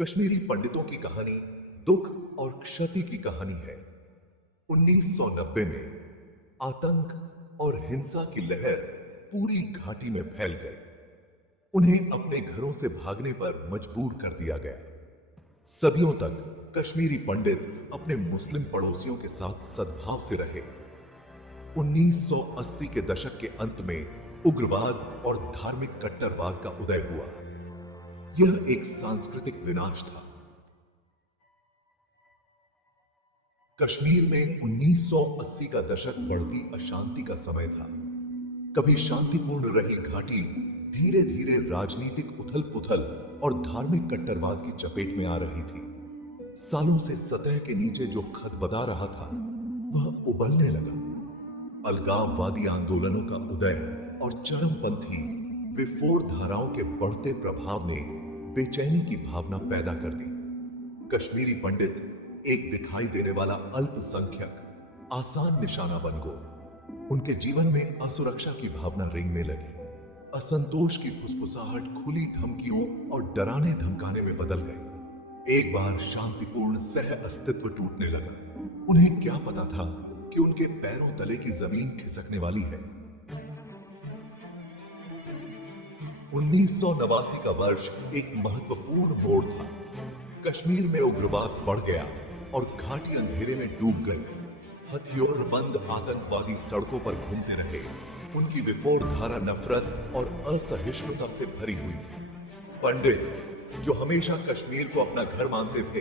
कश्मीरी पंडितों की कहानी दुख और क्षति की कहानी है। 1990 में आतंक और हिंसा की लहर पूरी घाटी में फैल गई। उन्हें अपने घरों से भागने पर मजबूर कर दिया गया। सदियों तक कश्मीरी पंडित अपने मुस्लिम पड़ोसियों के साथ सद्भाव से रहे। 1980 के दशक के अंत में उग्रवाद और धार्मिक कट्टरवाद का उदय हुआ। यह एक सांस्कृतिक विनाश था। कश्मीर में 1980 का दशक बढ़ती अशांति का समय था। कभी शांतिपूर्ण रही घाटी धीरे धीरे राजनीतिक उथल पुथल और धार्मिक कट्टरवाद की चपेट में आ रही थी। सालों से सतह के नीचे जो खदबदा रहा था वह उबलने लगा। अलगाववादी आंदोलनों का उदय और चरमपंथी विफोर धाराओं के बढ़ते प्रभाव ने बेचैनी की भावना पैदा कर दी। कश्मीरी पंडित एक दिखाई देने वाला अल्पसंख्यक आसान निशाना बन गए। उनके जीवन में असुरक्षा की भावना रेंगने लगी। असंतोष की फुसफुसाहट खुली धमकियों और डराने धमकाने में बदल गई। एक बार शांतिपूर्ण सह अस्तित्व टूटने लगा। उन्हें क्या पता था कि उनके पैरों तले की जमीन खिसकने वाली है। 1989 का वर्ष एक महत्वपूर्ण मोड़ था। कश्मीर में उग्रवाद बढ़ गया और घाटी अंधेरे में डूब गई। हथियारबंद आतंकवादी सड़कों पर घूमते रहे। उनकी विफोर धारा नफरत और असहिष्णुता से भरी हुई थी। पंडित जो हमेशा कश्मीर को अपना घर मानते थे,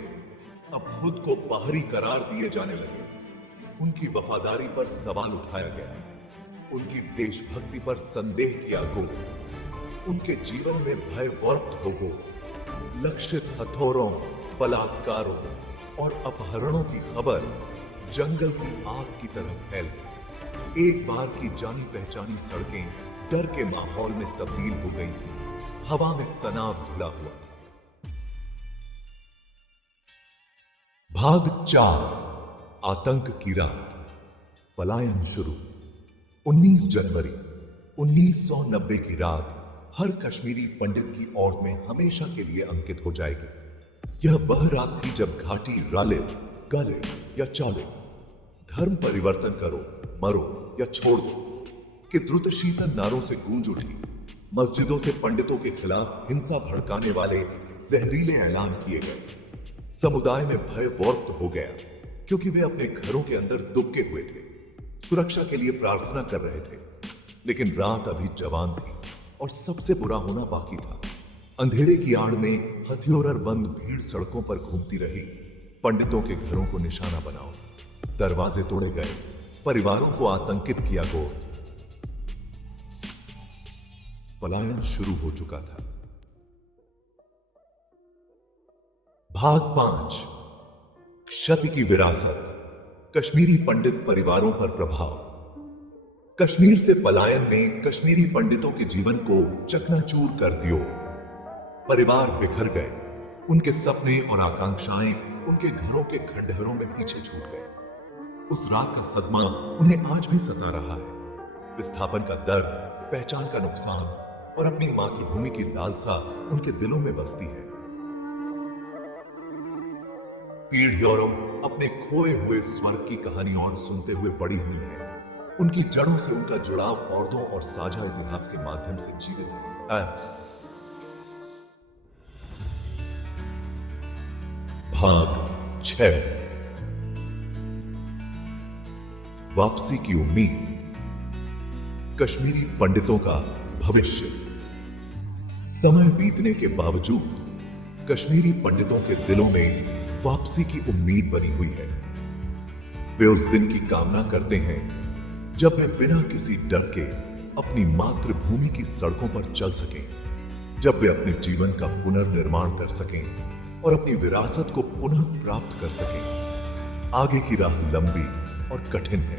अब खुद को बाहरी करार दिए जाने लगे। उनकी वफादारी पर सवाल उठाया गया। उनकी देशभक्ति पर संदेह किया गया। उनके जीवन में भय वर्त हो गया। लक्षित हथौरों, बलात्कारों और अपहरणों की खबर जंगल की आग की तरह फैल गई। एक बार की जानी पहचानी सड़कें डर के माहौल में तब्दील हो गई थी। हवा में तनाव घुला हुआ था। भाग 4, आतंक की रात। पलायन शुरू। 19 जनवरी 1990 की रात हर कश्मीरी पंडित की ओर में हमेशा के लिए अंकित हो जाएगी। यह वह रात थी जब घाटी राले, गले या चौले, धर्म परिवर्तन करो, मरो या छोड़ दो के द्रुत शीतल नारों से गूंज उठी। मस्जिदों से पंडितों के खिलाफ हिंसा भड़काने वाले जहरीले ऐलान किए गए। समुदाय में भय वर्त हो गया क्योंकि वे अपने घरों के अंदर दुबके हुए थे, सुरक्षा के लिए प्रार्थना कर रहे थे। लेकिन रात अभी जवान थी और सबसे बुरा होना बाकी था। अंधेरे की आड़ में हथियारबंद भीड़ सड़कों पर घूमती रही। पंडितों के घरों को निशाना बनाओ, दरवाजे तोड़े गए, परिवारों को आतंकित किया गया। पलायन शुरू हो चुका था। भाग 5, क्षति की विरासत। कश्मीरी पंडित परिवारों पर प्रभाव। कश्मीर से पलायन ने कश्मीरी पंडितों के जीवन को चकनाचूर कर दियो। परिवार बिखर गए। उनके सपने और आकांक्षाएं उनके घरों के खंडहरों में पीछे छूट गए। उस रात का सदमा उन्हें आज भी सता रहा है। विस्थापन का दर्द, पहचान का नुकसान और अपनी मातृभूमि की लालसा उनके दिलों में बसती है। पीढ़ियों अपने खोए हुए स्वर्ग की कहानी और सुनते हुए बड़ी हुई है। उनकी जड़ों से उनका जुड़ाव औरतों और साझा इतिहास के माध्यम से जीवित है। भाग 6, वापसी की उम्मीद। कश्मीरी पंडितों का भविष्य। समय बीतने के बावजूद कश्मीरी पंडितों के दिलों में वापसी की उम्मीद बनी हुई है। वे उस दिन की कामना करते हैं जब वे बिना किसी डर के अपनी मातृभूमि की सड़कों पर चल सकें, जब वे अपने जीवन का पुनर्निर्माण कर सकें और अपनी विरासत को पुनः प्राप्त कर सकें। आगे की राह लंबी और कठिन है,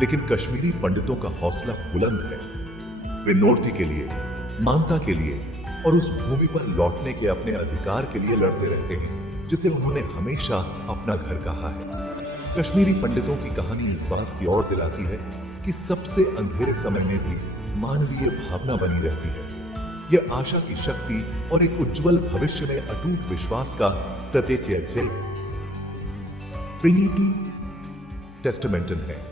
लेकिन कश्मीरी पंडितों का हौसला बुलंद है। वे नोर्ती के लिए, मानता के लिए और उस भूमि पर लौटने के अपने अधिकार के लिए लड़ते रहते हैं जिसे उन्होंने हमेशा अपना घर कहा है। कश्मीरी पंडितों की कहानी इस बात की ओर दिलाती है कि सबसे अंधेरे समय में भी मानवीय भावना बनी रहती है। यह आशा की शक्ति और एक उज्जवल भविष्य में अटूट विश्वास का प्रत्यय है। ट्रिनिटी टेस्टामेंटन है।